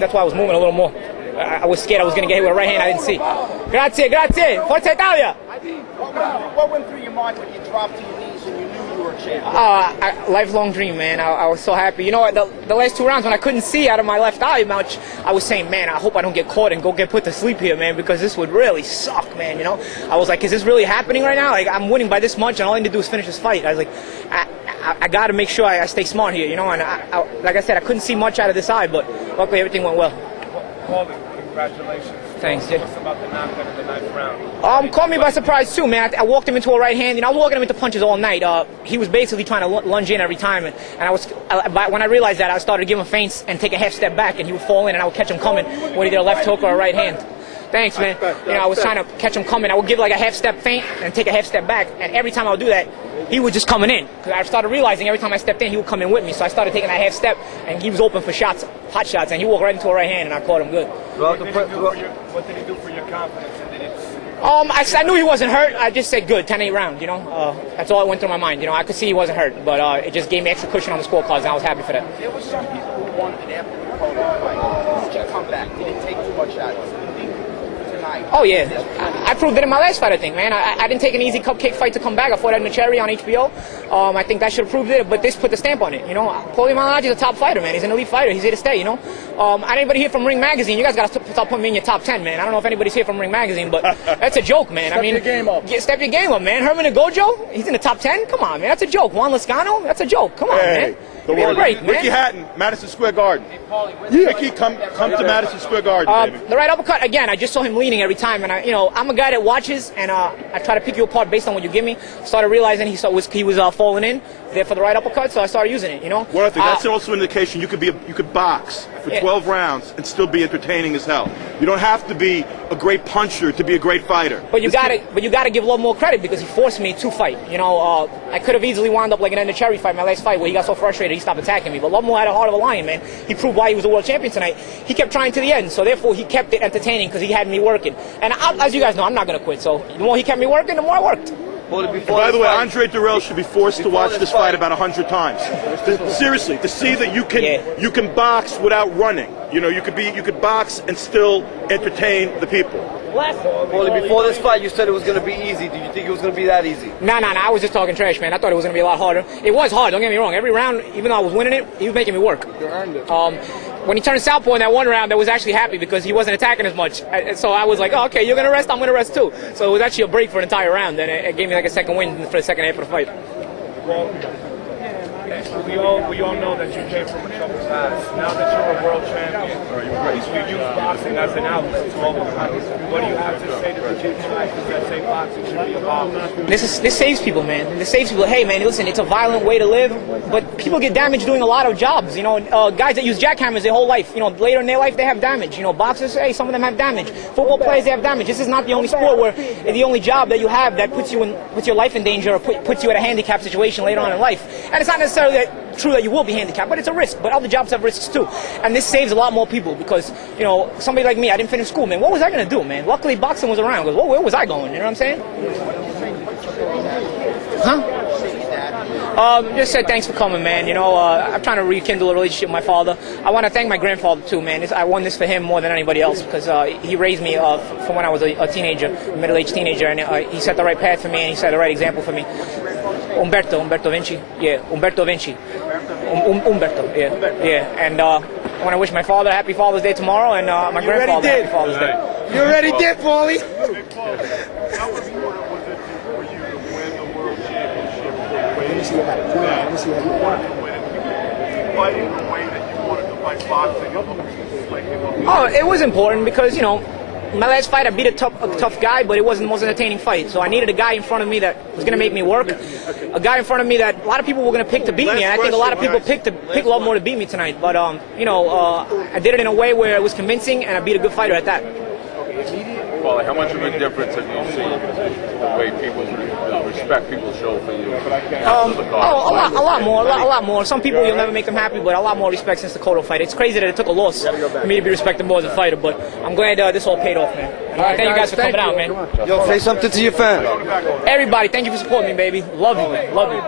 That's why I was moving a little more. I was scared I was going to get hit with a right hand I didn't see. Grazie, grazie. Forza Italia. What went through your mind when you dropped to your knees and you knew you were a champion? Lifelong dream, man. I was so happy. You know what? The last 2 rounds when I couldn't see out of my left eye much, I was saying, man, I hope I don't get caught and go get put to sleep here, man, because this would really suck, man, you know? I was like, is this really happening right now? Like, I'm winning by this much, and all I need to do is finish this fight. I was like, I got to make sure I stay smart here, you know? And like I said, I couldn't see much out of this eye, but luckily everything went well. Paulie, congratulations. Thanks, Tell us about the knockout in the 9th round. Caught me by surprise too, man. I walked him into a right hand. You know, I was walking him into punches all night. He was basically trying to lunge in every time, and when I realized that, I started giving him feints and take a half step back, and he would fall in, and I would catch him coming when he did a left hook or a right hand. Thanks, man. You know, I was trying to catch him coming. I would give like a half step feint and take a half step back, and every time I would do that, he was just coming in. Because I started realizing every time I stepped in, he would come in with me. So I started taking that half step, and he was open for shots, hot shots, and he walked right into a right hand, and I caught him good. What did he do for your confidence? I knew he wasn't hurt. I just said good, 10-8 round, you know. That's all that went through my mind. You know, I could see he wasn't hurt, but it just gave me extra cushion on the scorecards, and I was happy for that. There were some people who wanted after the Paulie fight. Did you come back? Did it take too much out of you? Oh, yeah. I proved it in my last fight, I think, man. I didn't take an easy cupcake fight to come back. I fought Edna Cherry on HBO. I think that should have proved it, but this put the stamp on it, you know. Paulie Malignaggi is a top fighter, man. He's an elite fighter. He's here to stay, you know. Anybody here from Ring Magazine, you guys got to stop putting me in your top 10, man. I don't know if anybody's here from Ring Magazine, but that's a joke, man. Step your game up. Step your game up, man. Herman Gojo, he's in the top 10? Come on, man. That's a joke. Juan Lascano, that's a joke. Come on, man. Give me a break, man. Ricky Hatton, Madison Square Garden. Ricky, come to Madison Square Garden, baby. The right uppercut, again, I just saw him leaning every time, and I'm a guy that watches, and I try to pick you apart based on what you give me. Started realizing he was falling in there for the right uppercut, so I started using it, you know. Well, I think that's also an indication you could box for 12 rounds and still be entertaining as hell. You don't have to be a great puncher to be a great fighter. But you gotta give Lovemore credit because he forced me to fight. You know, I could have easily wound up like an Edna Cherry fight, my last fight, where he got so frustrated he stopped attacking me. But Lovemore had a heart of a lion, man. He proved why he was a world champion tonight. He kept trying to the end, so therefore he kept it entertaining because he had me working. And as you guys know, I'm not gonna quit. So the more he kept me working, the more I worked. By the way, Andre Durrell should be forced to watch this fight about 100 times. Seriously, to see that you can box without running. You know, you could box and still entertain the people. Paulie, before this fight, you said it was going to be easy. Did you think it was going to be that easy? No. I was just talking trash, man. I thought it was going to be a lot harder. It was hard. Don't get me wrong. Every round, even though I was winning it, he was making me work. You earned it. When he turned southpaw in that one round, I was actually happy because he wasn't attacking as much. So I was like, oh, okay, you're going to rest, I'm going to rest too. So it was actually a break for an entire round, and it gave me like a second win for the second half of the fight. Well, we all know that you came from a troubled past. Now that you're a world champion, you use boxing as an outlet to overcome. What do you have to say to the generations that say boxing should be abolished? This saves people, man. This saves people. Hey, man, listen, it's a violent way to live, but people get damaged doing a lot of jobs. You know, guys that use jackhammers their whole life, you know, later in their life they have damage. You know, boxers, hey, some of them have damage. Football players, they have damage. This is not the only sport where the only job that you have that puts your life in danger or puts you at a handicapped situation later on in life. And it's not necessarily true that you will be handicapped, but it's a risk. But other jobs have risks too. And this saves a lot more people because, you know, somebody like me, I didn't finish school, man. What was I going to do, man? Luckily, boxing was around. Because where was I going? You know what I'm saying? Huh? Just said thanks for coming, man. You know, I'm trying to rekindle a relationship with my father. I want to thank my grandfather too, man. I won this for him more than anybody else because he raised me from when I was a teenager, a middle-aged teenager, and he set the right path for me and he set the right example for me. Umberto Vinci, yeah, Umberto Vinci, Umberto, yeah. And I want to wish my father happy Father's Day tomorrow, and my grandfather happy Father's Day. You already did, Paulie. How important was it for you to win the world championship? Let me see your hat. Let me see your hat. Fighting the way that you wanted to fight boxing. Oh, it was important because, you know, my last fight I beat a tough guy, but it wasn't the most entertaining fight. So I needed a guy in front of me that was going to make me work. A guy in front of me that a lot of people were going to pick to beat me. And I think a lot of people picked Lovemore to beat me tonight. But, you know, I did it in a way where it was convincing, and I beat a good fighter at that. Paulie, how much of a difference have you seen the way people, the respect people show for you? A lot more. Some people you'll never make them happy, but a lot more respect since the Cotto fight. It's crazy that it took a loss for me to be respected more as a fighter, but I'm glad this all paid off, man. And thank you guys for coming out, man. Yo, say something to your fans. Everybody, thank you for supporting me, baby. Love you, man. Love you.